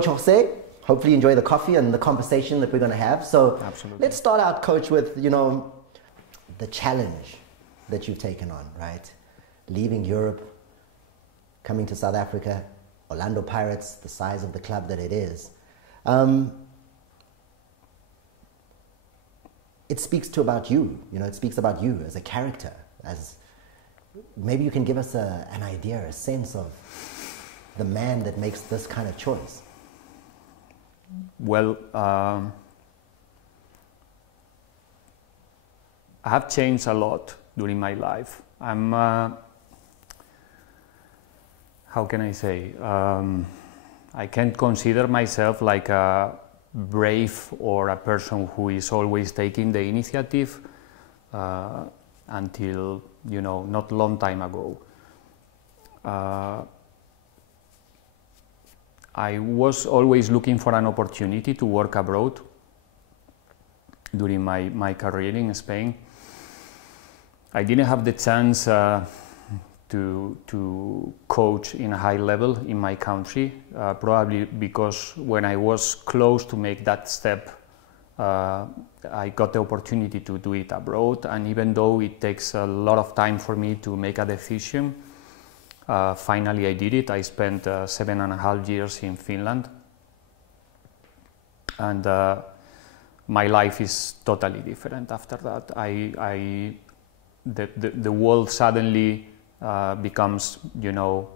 Coach Jose, hopefully enjoy the coffee and the conversation that we're going to have. So Absolutely. let's start out, Coach, with, you know, the challenge that you've taken on, right? Leaving Europe, coming to South Africa, Orlando Pirates, the size of the club that it is. It speaks about you, you know, it speaks about you as a character, as maybe you can give us an idea, a sense of the man that makes this kind of choice. Well, I have changed a lot during my life. I'm, how can I say, I can't consider myself like a brave or a person who is always taking the initiative until, you know, not long time ago. I was always looking for an opportunity to work abroad during my career in Spain. I didn't have the chance to coach in a high level in my country, probably because when I was close to make that step, I got the opportunity to do it abroad, and even though it takes a lot of time for me to make a decision, finally I did it. I spent 7.5 years in Finland, and my life is totally different after that. The world suddenly becomes, you know,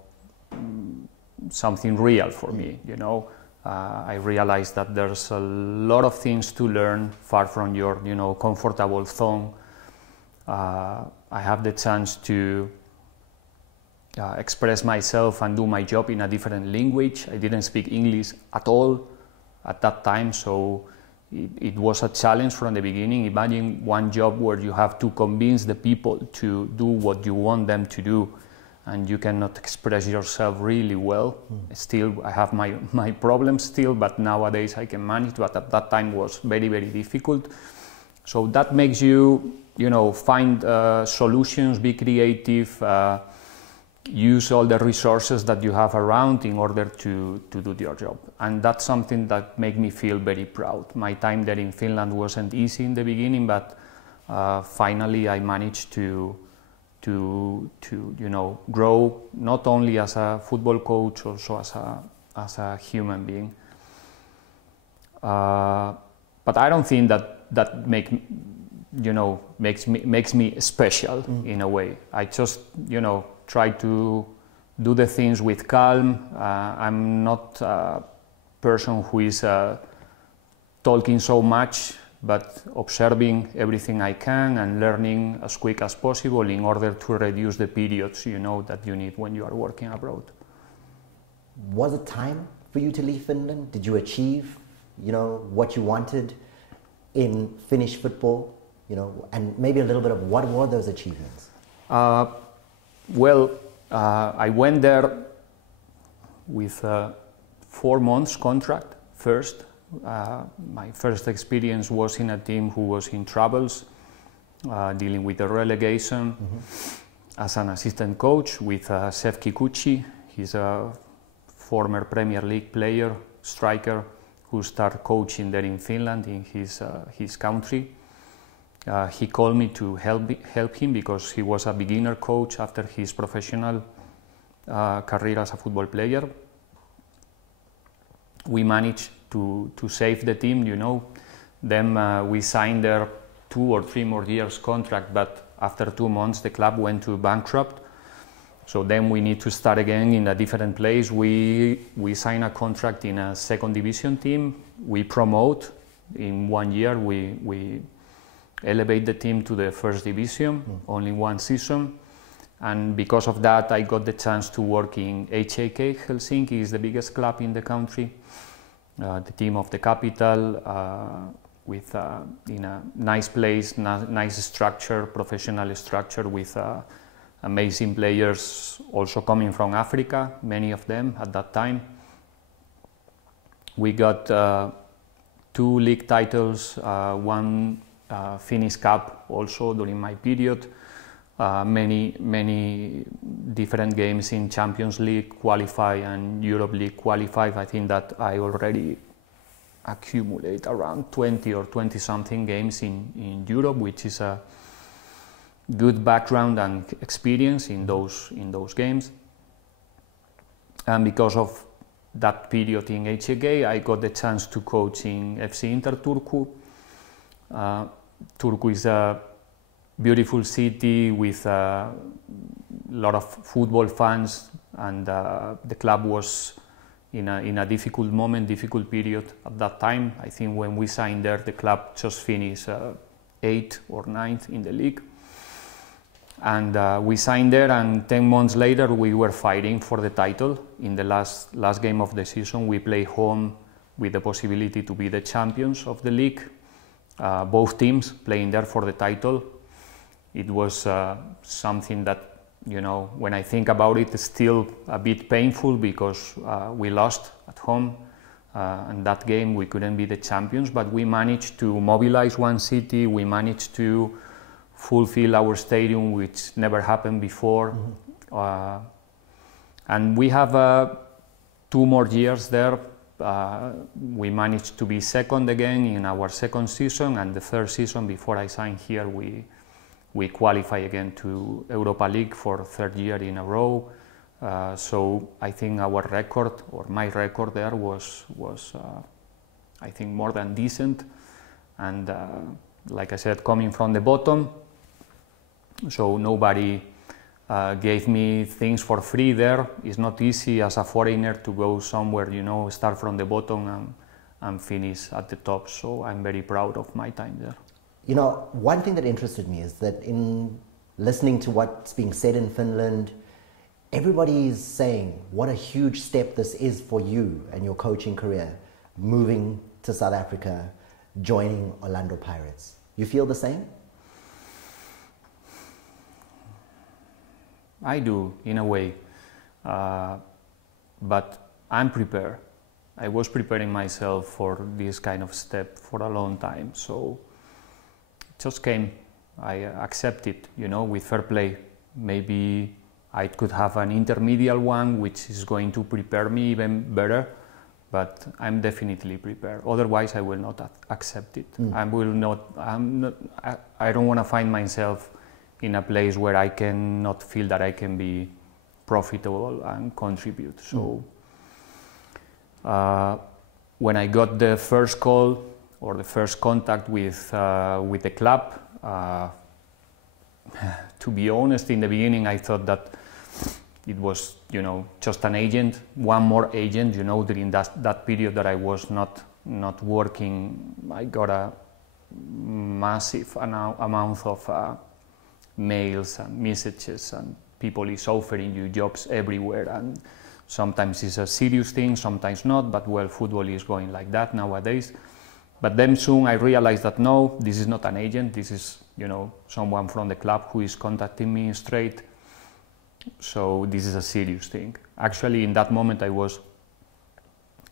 something real for me, you know. I realized that there's a lot of things to learn far from your, you know, comfortable zone. I have the chance to express myself and do my job in a different language. I didn't speak English at all at that time, so it was a challenge from the beginning. Imagine one job where you have to convince the people to do what you want them to do, and you cannot express yourself really well. Still, I have my problems still, but nowadays I can manage, but at that time was very, very difficult. So that makes you, you know, find solutions, be creative, use all the resources that you have around in order to do your job. And that's something that made me feel very proud. My time there in Finland wasn't easy in the beginning, but finally I managed to you know, grow not only as a football coach, also as a human being. But I don't think that makes me special in a way. I just, you know, try to do the things with calm. I'm not a person who is talking so much, but observing everything I can and learning as quick as possible in order to reduce the periods, you know, that you need when you are working abroad. Was it time for you to leave Finland? Did you achieve, you know, what you wanted in Finnish football, you know, and maybe a little bit of what were those achievements? Well, I went there with a 4 months contract first. My first experience was in a team who was in troubles, dealing with the relegation as an assistant coach with Sef Kikuchi. He's a former Premier League player, striker, who started coaching there in Finland, in his country. He called me to help him because he was a beginner coach after his professional career as a football player. We managed to save the team, you know. Then we signed their 2 or 3 more years contract, but after 2 months the club went to bankrupt. So then we need to start again in a different place. We sign a contract in a second division team. We promote in 1 year. We elevate the team to the first division, only 1 season. And because of that, I got the chance to work in HAK. Helsinki is the biggest club in the country. The team of the capital, in a nice place, nice structure, professional structure with amazing players also coming from Africa, many of them at that time. We got 2 league titles, 1 Finnish Cup also during my period, many different games in Champions League qualify and Europe League qualify, I think that I already accumulate around 20 or 20 something games in Europe, which is a good background and experience in those games. And because of that period in HK, I got the chance to coach in FC Inter Turku. Turku is a beautiful city with a lot of football fans, and the club was in a difficult moment, difficult period at that time. I think when we signed there, the club just finished 8th or 9th in the league. And we signed there, and 10 months later we were fighting for the title. In the last game of the season, we played home with the possibility to be the champions of the league. Both teams playing there for the title. It was something that, you know, when I think about it, it's still a bit painful because we lost at home. In that game we couldn't be the champions, but we managed to mobilize one city. We managed to fulfill our stadium, which never happened before. And we have 2 more years there. We managed to be second again in our second season, and the third season before I signed here, we qualify again to Europa League for 3rd year in a row. So I think our record, or my record there, was I think more than decent. And like I said, coming from the bottom, so nobody gave me things for free there. It's not easy as a foreigner to go somewhere, you know, start from the bottom and finish at the top. So I'm very proud of my time there. You know, one thing that interested me is that in listening to what's being said in Finland, everybody is saying what a huge step this is for you and your coaching career, moving to South Africa, joining Orlando Pirates. You feel the same? I do, in a way, but I'm prepared. I was preparing myself for this kind of step for a long time, so it just came. I accepted, you know, with fair play. Maybe I could have an intermediate one, which is going to prepare me even better, but I'm definitely prepared. Otherwise, I will not accept it. I don't want to find myself in a place where I cannot feel that I can be profitable and contribute. So when I got the first call or the first contact with the club, to be honest, in the beginning I thought that it was, you know, just an agent, one more agent, you know. During that period that I was not working, I got a massive amount of mails and messages, and people is offering you jobs everywhere, and sometimes it's a serious thing, sometimes not, but well, football is going like that nowadays. But then soon I realized that no, this is not an agent, this is, you know, someone from the club who is contacting me straight, so this is a serious thing. Actually, in that moment I was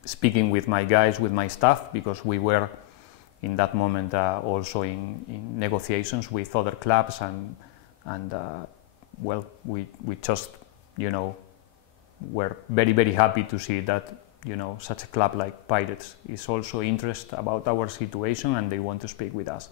speaking with my guys, with my staff, because we were in that moment also in negotiations with other clubs, and well, we just, you know, were very, very happy to see that, you know, such a club like Pirates is also interested about our situation and they want to speak with us.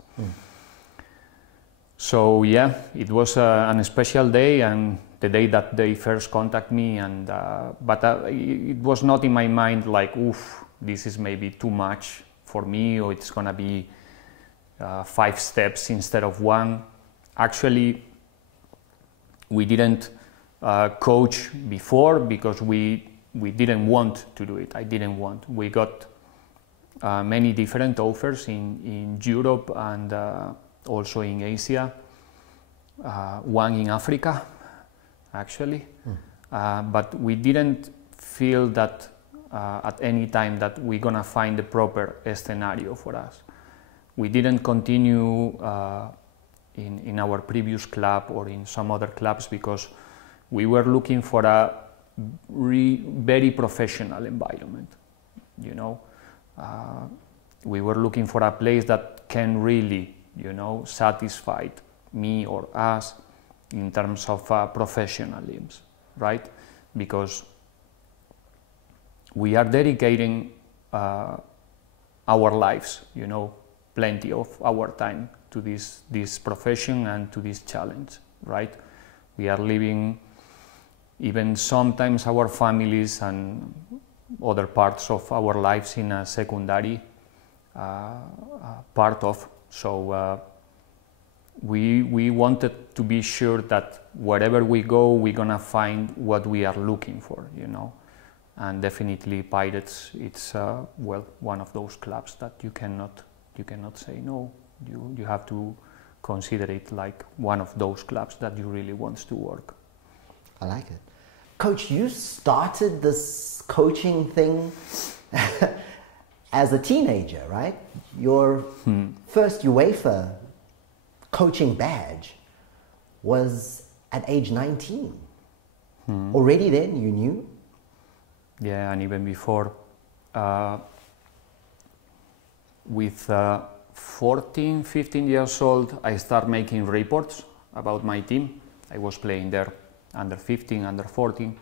So yeah, it was a special day, and the day that they first contacted me, and but it was not in my mind like, oof, this is maybe too much for me, or it's gonna be 5 steps instead of 1. Actually, we didn't coach before because we didn't want to do it. I didn't want. We got many different offers in Europe and also in Asia. One in Africa, actually. But we didn't feel that at any time that we're gonna find the proper scenario for us. We didn't continue in our previous club or in some other clubs because we were looking for a very professional environment, you know. We were looking for a place that can really, you know, satisfy me or us in terms of professionalism. right? Because we are dedicating our lives, you know, plenty of our time to this profession and to this challenge, right? We are living even sometimes our families and other parts of our lives in a secondary part of. So we wanted to be sure that wherever we go, we're gonna find what we are looking for, you know. And definitely Pirates, it's well, one of those clubs that you cannot say no. You have to consider it like one of those clubs that you really want to work. I like it. Coach, you started this coaching thing as a teenager, right? Your first UEFA coaching badge was at age 19. Already then you knew? Yeah, and even before, with 14, 15 years old, I started making reports about my team. I was playing there under 15, under 14.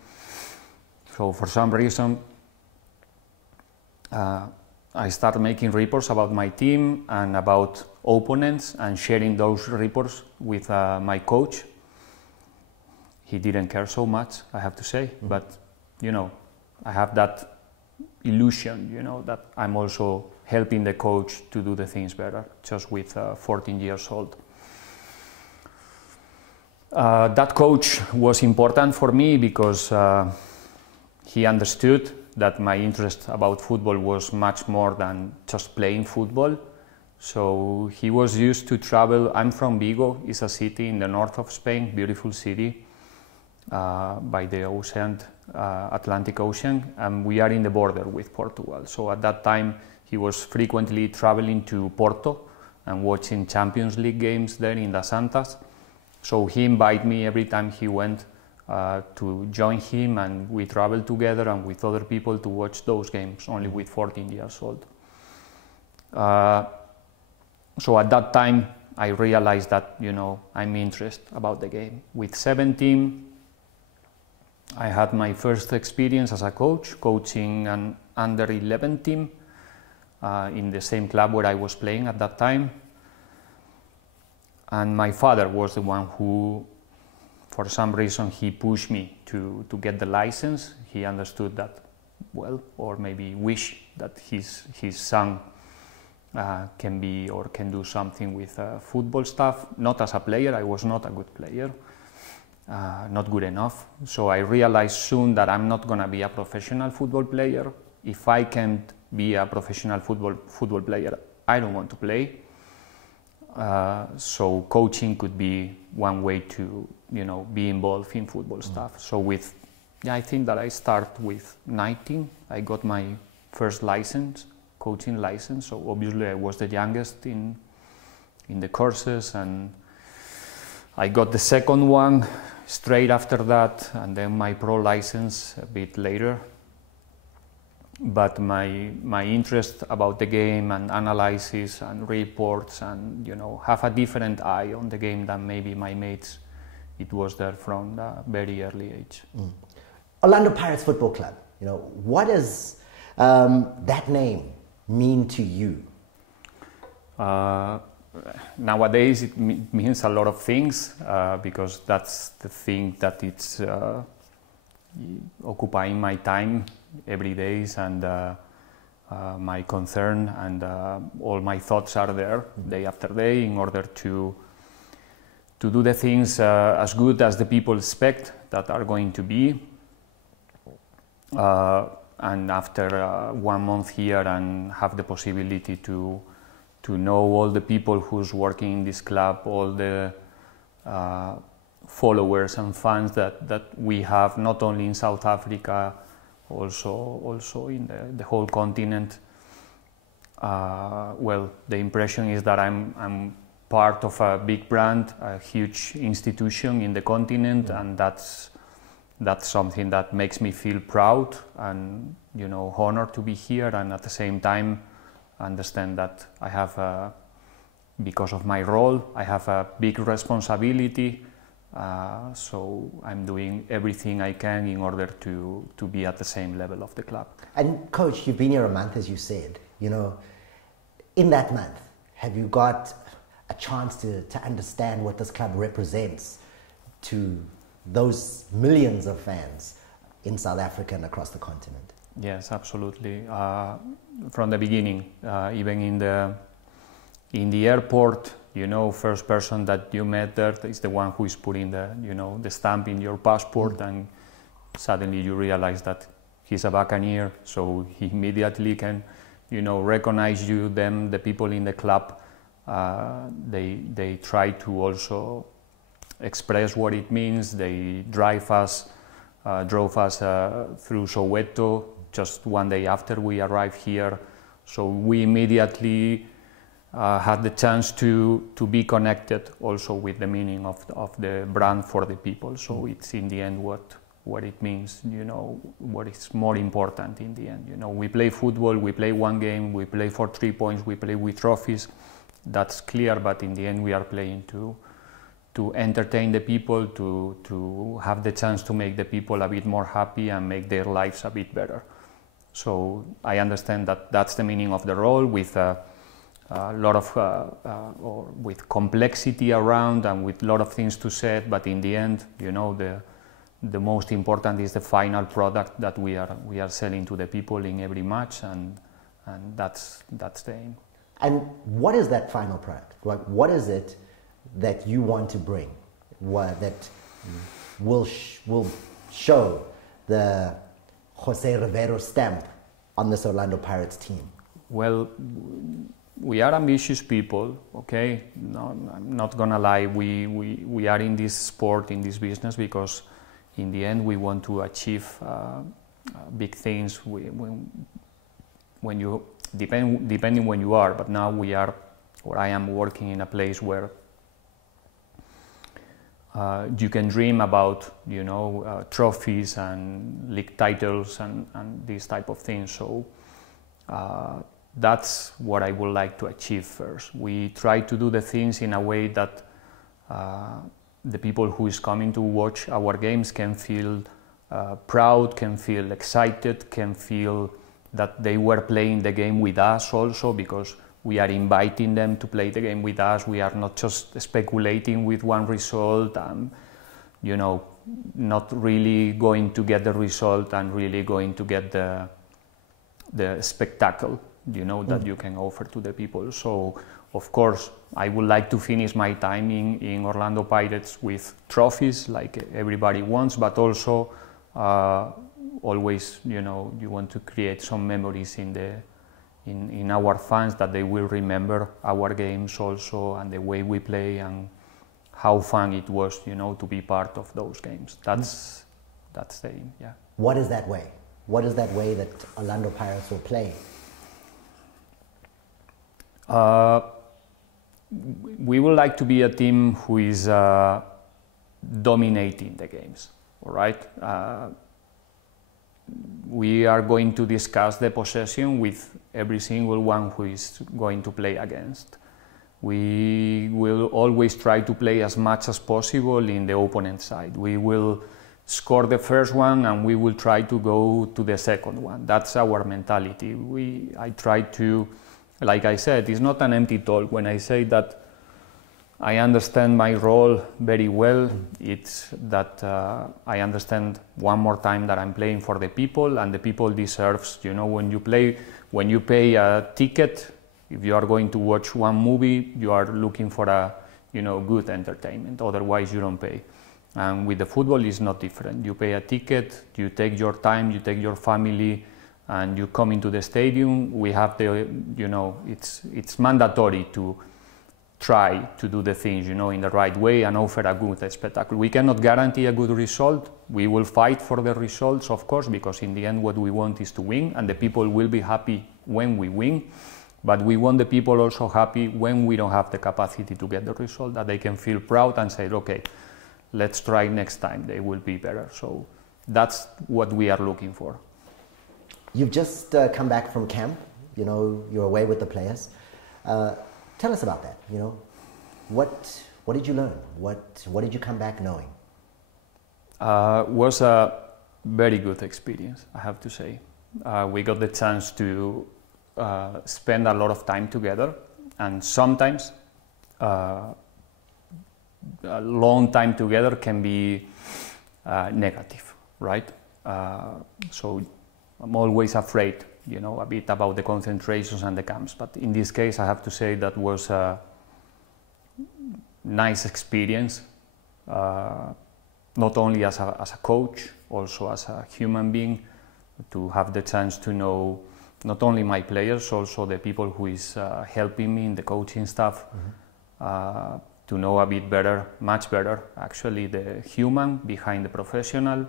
So for some reason, I started making reports about my team and about opponents and sharing those reports with my coach. He didn't care so much, I have to say, but you know, I have that illusion, you know, that I'm also helping the coach to do the things better, just with 14 years old. That coach was important for me because he understood that my interest about football was much more than just playing football. So he was used to travel. I'm from Vigo, it's a city in the north of Spain, beautiful city by the ocean, Atlantic Ocean, and we are in the border with Portugal. So at that time he was frequently traveling to Porto and watching Champions League games there in the Santas. So he invited me every time he went to join him, and we traveled together and with other people to watch those games, only with 14 years old. So at that time I realized that, you know, I'm interested about the game. With 17, I had my first experience as a coach, coaching an under 11 team in the same club where I was playing at that time. And my father was the one who, for some reason, he pushed me to get the license. He understood that, well, or maybe wish that his son can be or can do something with football stuff. Not as a player, I was not a good player, not good enough. So I realized soon that I'm not gonna be a professional football player. If I can't be a professional football player, I don't want to play. So coaching could be one way to, you know, be involved in football stuff. So with, yeah, I think that I start with 19. I got my first license, coaching license. So obviously I was the youngest in the courses, and I got the second one straight after that, and then my pro license a bit later. But my interest about the game and analysis and reports and, you know, have a different eye on the game than maybe my mates, it was there from a very early age. Orlando Pirates Football Club, you know, what does that name mean to you? Nowadays it means a lot of things because that's the thing that it's occupying my time every day, and my concern and all my thoughts are there day after day in order to do the things as good as the people expect that are going to be. And after 1 month here and have the possibility to know all the people who's working in this club, all the followers and fans that we have, not only in South Africa, also in the whole continent. Well, the impression is that I'm part of a big brand, a huge institution in the continent, and that's something that makes me feel proud and, you know, honored to be here, and at the same time understand that I have because of my role, I have a big responsibility So I'm doing everything I can in order to be at the same level of the club. And coach, you've been here a month, as you said. In that month, have you got a chance to understand what this club represents to those millions of fans in South Africa and across the continent? Yes, absolutely. From the beginning, even in the airport, first person that you met there is the one who is putting the stamp in your passport, and suddenly you realize that he's a Buccaneer, so he immediately can, recognize you. Them, the people in the club, they try to also express what it means. They drove us through Soweto just one day after we arrived here, so we immediately had the chance to be connected also with the meaning of the brand for the people. So it's in the end what it means, what is more important in the end. We play football, we play one game, we play for 3 points, we play with trophies. That's clear, but in the end we are playing to entertain the people, to have the chance to make the people a bit more happy and make their lives a bit better. So I understand that that's the meaning of the role, with a lot of or with complexity around and with a lot of things to say, but in the end, the most important is the final product that we are selling to the people in every match, and that's the aim. And what is that final product? What is it that you want to bring, that will show the José Riveiro stamp on this Orlando Pirates team? Well, we are ambitious people, okay? No, I'm not gonna lie. We are in this sport, in this business, because in the end we want to achieve big things. When you depending when you are, but now I am working in a place where you can dream about, trophies and league titles and these type of things. So that's what I would like to achieve first. We try to do the things in a way that the people who is coming to watch our games can feel proud, can feel excited, can feel that they were playing the game with us also, because we are inviting them to play the game with us. We are not just speculating with one result and, not really going to get the result and really going to get the spectacle, that you can offer to the people. So, of course, I would like to finish my time in Orlando Pirates with trophies like everybody wants, but also always, you want to create some memories in our fans, that they will remember our games also, and the way we play and how fun it was, to be part of those games. That's the aim, yeah. What is that way? What is that way that Orlando Pirates will play? We would like to be a team who is dominating the games, all right? We are going to discuss the possession with every single one who is going to play against. We will always try to play as much as possible in the opponent side. We will score the first one and we will try to go to the second one. That's our mentality. I try to, like I said, it's not an empty talk when I say that I understand my role very well. It's that I understand one more time that I'm playing for the people, and the people deserves, when you pay a ticket, if you are going to watch one movie, you are looking for a, good entertainment. Otherwise, you don't pay. And with the football, it's not different. You pay a ticket, you take your time, you take your family, and you come into the stadium. We have it's mandatory to try to do the things, in the right way and offer a good spectacle. We cannot guarantee a good result. We will fight for the results, of course, because in the end what we want is to win, and the people will be happy when we win. But we want the people also happy when we don't have the capacity to get the result, that they can feel proud and say, okay, let's try next time, they will be better. So that's what we are looking for. You've just come back from camp, you're away with the players. Tell us about that, what What did you learn? What did you come back knowing? Was a very good experience, I have to say. We got the chance to spend a lot of time together, and sometimes a long time together can be negative, right? So I'm always afraid, you know, a bit about the concentrations and the camps. But in this case, I have to say that was a nice experience, not only as a coach, also as a human being, to have the chance to know not only my players, also the people who is helping me in the coaching staff, to know a bit better, much better, actually, the human behind the professional.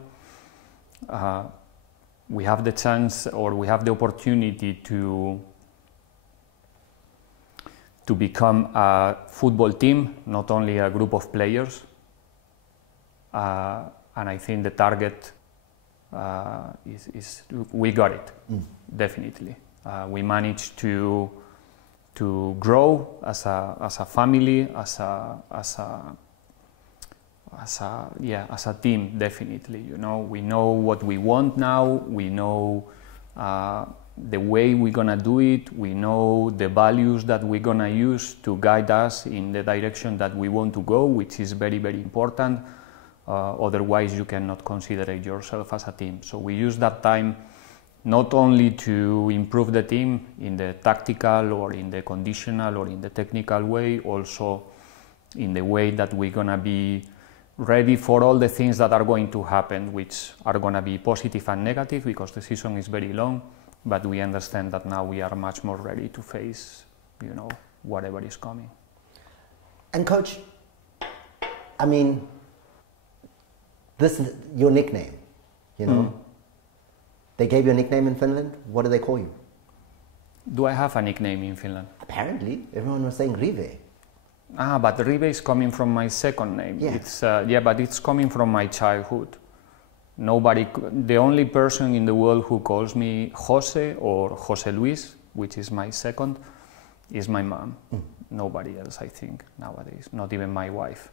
We have the chance, or we have the opportunity to become a football team, not only a group of players. And I think the target is we got it, definitely. We managed to grow as a family, as a team, definitely. You know, we know what we want now. We know the way we're gonna do it. We know the values that we're gonna use to guide us in the direction that we want to go, which is very, very important. Otherwise, you cannot consider yourself as a team. So we use that time not only to improve the team in the tactical or in the conditional or in the technical way, also in the way that we're gonna be ready for all the things that are going to happen, which are gonna be positive and negative, because the season is very long, but we understand that now we are much more ready to face, you know, whatever is coming. And coach, I mean, this is your nickname, you know. They gave you a nickname in Finland. What do they call you? Do I have a nickname in Finland? Apparently, everyone was saying Rive. But Rive is coming from my second name. Yeah. It's but it's coming from my childhood. The only person in the world who calls me Jose or José Luis, which is my second, is my mom. Nobody else, I think, nowadays. Not even my wife.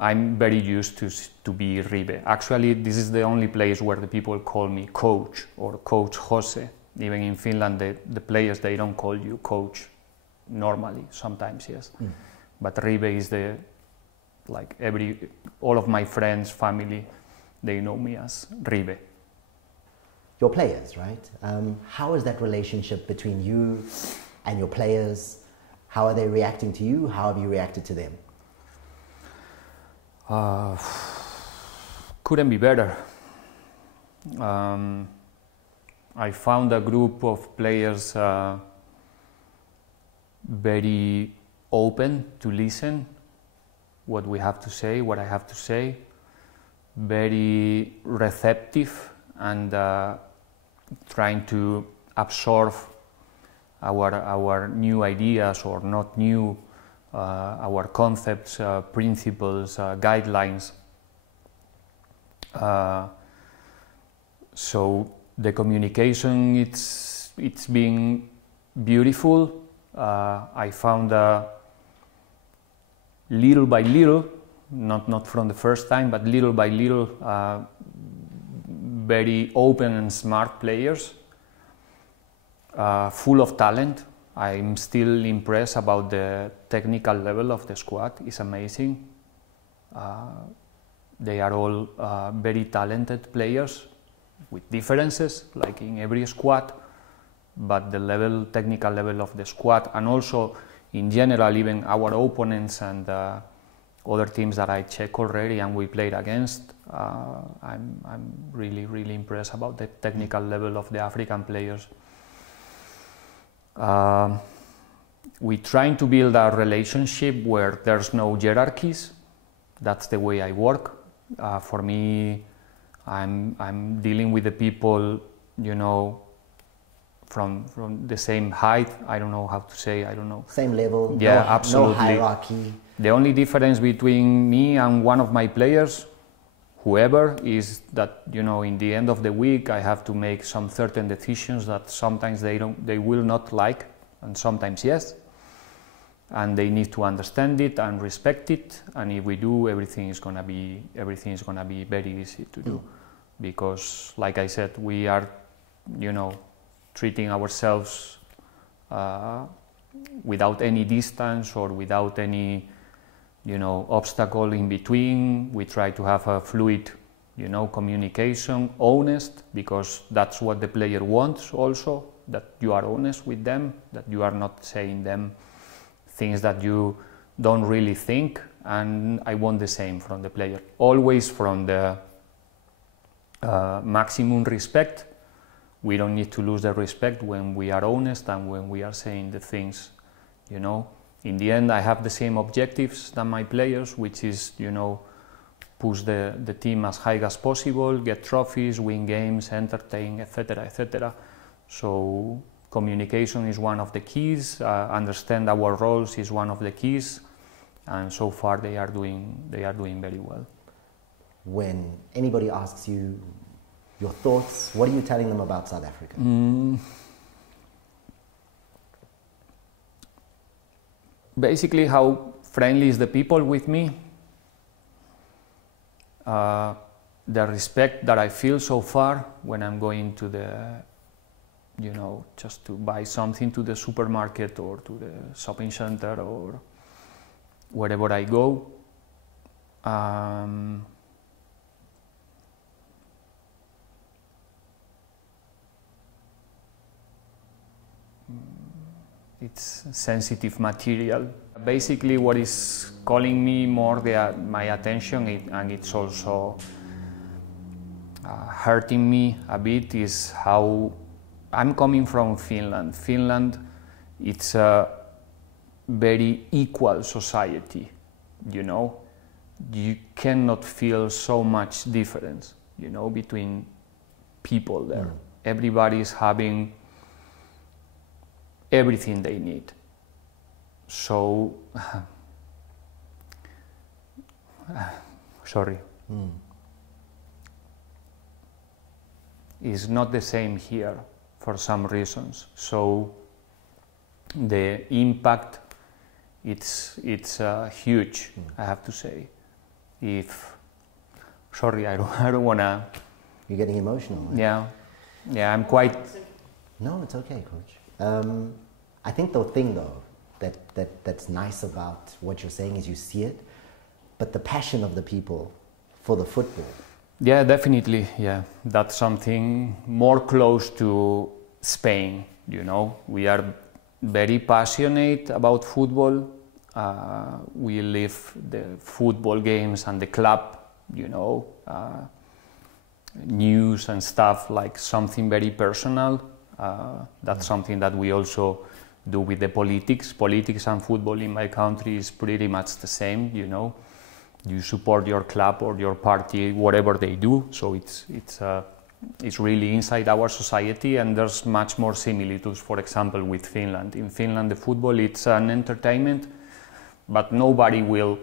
I'm very used to be Rive. Actually, this is the only place where the people call me coach or coach Jose. Even in Finland, the players, they don't call you coach normally, sometimes, yes. But Rive is all of my friends, family, they know me as Rive. Your players, right? How is that relationship between you and your players? How are they reacting to you? How have you reacted to them? Couldn't be better. I found a group of players very open to listen what we have to say, what I have to say, very receptive and trying to absorb our new ideas, or not new, our concepts, principles, guidelines. So the communication, it's been beautiful. I found little by little, not from the first time, but little by little, very open and smart players, full of talent. I'm still impressed about the technical level of the squad. It's amazing. They are all very talented players with differences, like in every squad, but the technical level of the squad, and also in general, even our opponents and other teams that I check already and we played against, I'm really, really impressed about the technical level of the African players. We're trying to build a relationship where there's no hierarchies. That's the way I work. For me, I'm dealing with the people, you know, from the same height. I don't know how to say. I don't know. Same level. Yeah, absolutely. No hierarchy. The only difference between me and one of my players, whoever, is that, you know, in the end of the week I have to make some certain decisions that sometimes they will not like, and sometimes yes. and they need to understand it and respect it. And if we do, everything is gonna be very easy to do, because, like I said, we are, treating ourselves without any distance or without any, obstacle in between. We try to have a fluid, communication, honest, because that's what the player wants also, that you are honest with them, that you are not saying them things that you don't really think. And I want the same from the player, always from the maximum respect. We don't need to lose the respect when we are honest and when we are saying the things, In the end, I have the same objectives than my players, which is, push the team as high as possible, get trophies, win games, entertain, etc., etc. So communication is one of the keys. Understand our roles is one of the keys, and so far they are doing very well. When anybody asks you your thoughts, what are you telling them about South Africa? Basically, how friendly is the people with me. The respect that I feel so far when I'm going to the, just to buy something to the supermarket or to the shopping center or wherever I go. It's sensitive material. Basically, what is calling me more my attention, and it's also hurting me a bit, is how I'm coming from Finland. Finland, it's a very equal society, You cannot feel so much difference, between people there. Everybody is having everything they need. So, sorry. It's not the same here for some reasons. So, the impact, it's huge, I have to say. Sorry, I don't wanna. You're getting emotional. Right? Yeah, I'm quite. No, it's okay, Coach. I think the thing though that's nice about what you're saying is you see it, but the passion of the people for the football. Yeah, definitely. Yeah, that's something more close to Spain. We are very passionate about football. We live the football games and the club. News and stuff like something very personal. That's something that we also do with the politics. Politics and football in my country is pretty much the same, You support your club or your party, whatever they do. So it's really inside our society, and there's much more similitudes, for example, with Finland. In Finland, the football, it's an entertainment, but nobody will,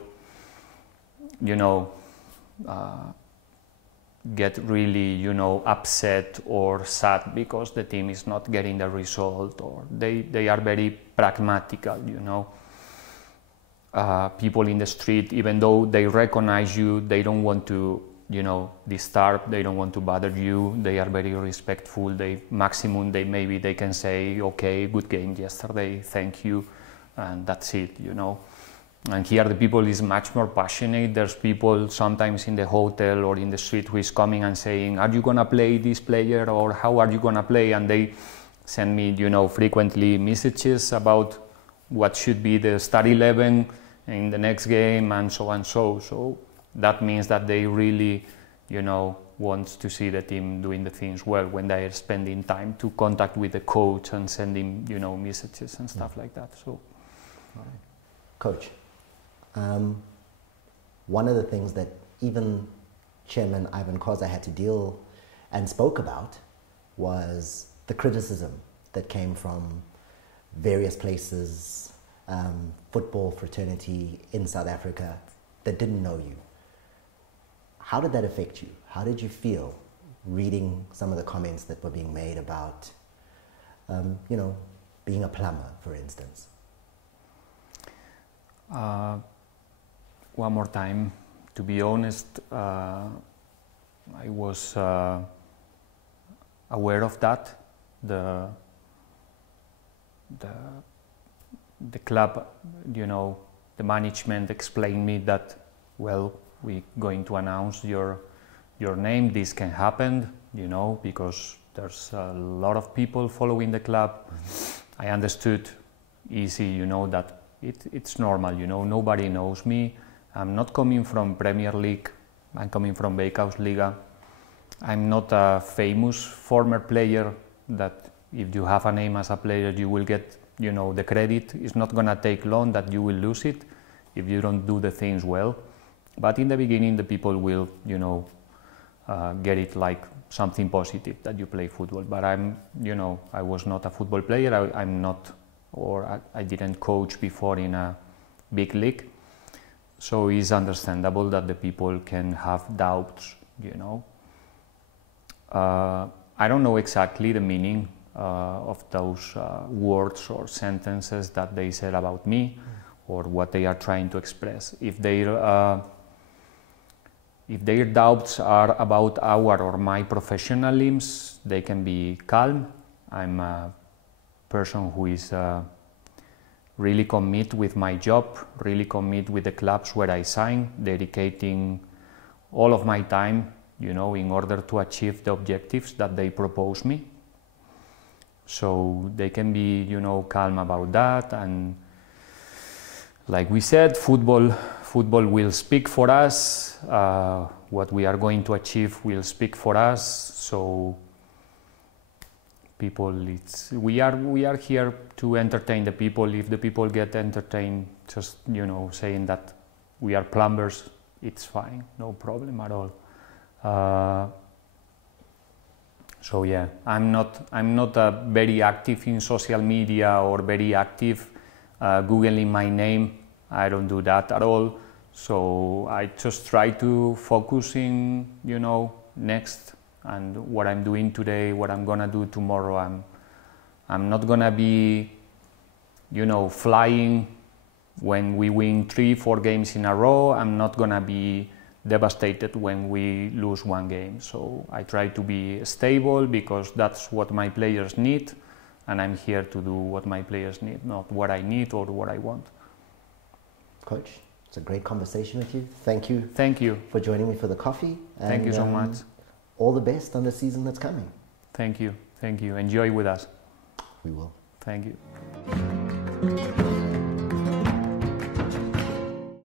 get really, upset or sad because the team is not getting the result, or they are very pragmatical, People in the street, even though they recognize you, they don't want to, disturb, they don't want to bother you, they are very respectful. Maximum, maybe they can say, okay, good game yesterday, thank you, and that's it, And here the people is much more passionate. There's people sometimes in the hotel or in the street who is coming and saying, are you gonna play this player, or how are you gonna play? And they send me, frequently messages about what should be the start 11 in the next game, and so and so. So that means that they really, want to see the team doing the things well when they are spending time to contact with the coach and sending, messages and stuff like that. So, Coach. One of the things that even Chairman Ivan Khoza had to deal and spoke about was the criticism that came from various places, football fraternity in South Africa that didn't know you. How did that affect you? How did you feel reading some of the comments that were being made about, being a plumber, for instance? One more time. To be honest, I was aware of that. The club, you know, the management explained me that, well, we're going to announce your name. This can happen, you know, because there's a lot of people following the club. I understood easy, you know, that it's normal, you know, nobody knows me. I'm not coming from Premier League, I'm coming from Veikkausliiga. I'm not a famous former player that if you have a name as a player you will get, you know, the credit. It's not gonna take long that you will lose it if you don't do the things well. But in the beginning the people will, you know, get it like something positive that you play football. But I'm, you know, I was not a football player, I'm not, or I didn't coach before in a big league. So it's understandable that the people can have doubts, you know. I don't know exactly the meaning of those words or sentences that they said about me, or what they are trying to express. If their doubts are about our or my professionalism, they can be calm. I'm a person who is really commit with my job, really commit with the clubs where I sign, dedicating all of my time, you know, in order to achieve the objectives that they propose me. So they can be, you know, calm about that. And like we said, football will speak for us. What we are going to achieve will speak for us. So people, we are here to entertain the people. If the people get entertained, just, you know, saying that we are plumbers, it's fine, no problem at all. So yeah, I'm not very active in social media or very active googling my name. I don't do that at all. So I just try to focus in, you know, next, and what I'm doing today, what I'm gonna do tomorrow. I'm not gonna be, you know, flying when we win 3-4 games in a row. I'm not gonna be devastated when we lose one game. So I try to be stable because that's what my players need, and I'm here to do what my players need, not what I need or what I want. Coach, it's a great conversation with you. Thank you. Thank you for joining me for the coffee. And, thank you so much. All the best on the season that's coming. Thank you. Thank you. Enjoy with us. We will. Thank you.